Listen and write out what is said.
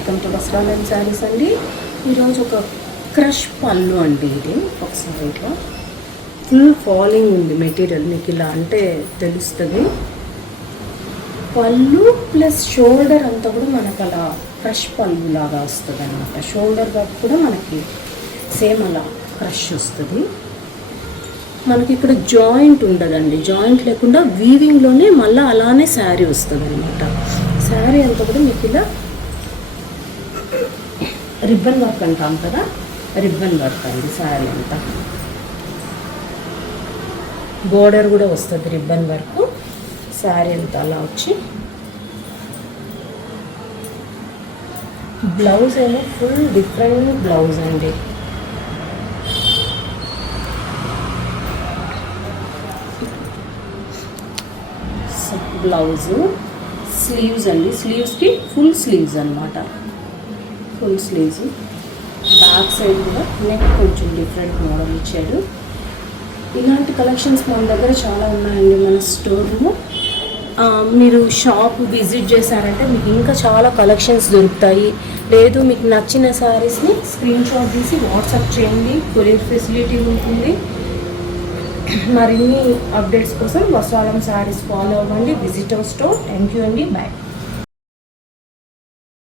Welcome to వస్త్రాలయం saris అండి. ఈరోజు ఒక క్రష్ పళ్ళు అండి. ఇది ఒకసారి ఇట్లా ఫుల్ ఫాలింగ్ ఉంది మెటీరియల్, మీకు ఇలా అంటే తెలుస్తుంది. పళ్ళు ప్లస్ షోల్డర్ అంతా కూడా మనకు అలా క్రష్ పళ్ళు లాగా వస్తుంది అనమాట. షోల్డర్ వర్క్ కూడా మనకి సేమ్ అలా క్రష్ వస్తుంది. మనకి ఇక్కడ జాయింట్ ఉండదండి, జాయింట్ లేకుండా వీవింగ్లోనే మళ్ళీ అలానే శారీ వస్తుంది అనమాట. శారీ అంతా కూడా మీకు ఇలా రిబ్బన్ వర్క్ అంటాం కదా, రిబ్బన్ వర్క్ అండి. శారీ అంతా బోర్డర్ కూడా వస్తుంది రిబ్బన్ వర్క్. శారీ అంతా అలా వచ్చి బ్లౌజ్ ఏమో ఫుల్ డిఫరెంట్ బ్లౌజ్ అండి. బ్లౌజు స్లీవ్స్ అండి, స్లీవ్స్కి ఫుల్ స్లీవ్స్ అనమాట. ఫుల్ స్లీవ్స్ బ్యాక్ సైడ్ కూడా నెక్ కొంచెం డిఫరెంట్ మోడల్ ఇచ్చాడు. ఇలాంటి కలెక్షన్స్ మన దగ్గర చాలా ఉన్నాయండి మన స్టోర్లో. మీరు షాప్ విజిట్ చేశారంటే మీకు ఇంకా చాలా కలెక్షన్స్ దొరుకుతాయి. లేదు మీకు నచ్చిన శారీస్ని స్క్రీన్ షాట్ తీసి వాట్సాప్ చేయండి, కొరియర్ ఫెసిలిటీ ఉంటుంది. మరిన్ని అప్డేట్స్ కోసం వస్త్రాలయం శారీస్ ఫాలో అవ్వండి. Visit our store. Thank you అండి. బాయ్.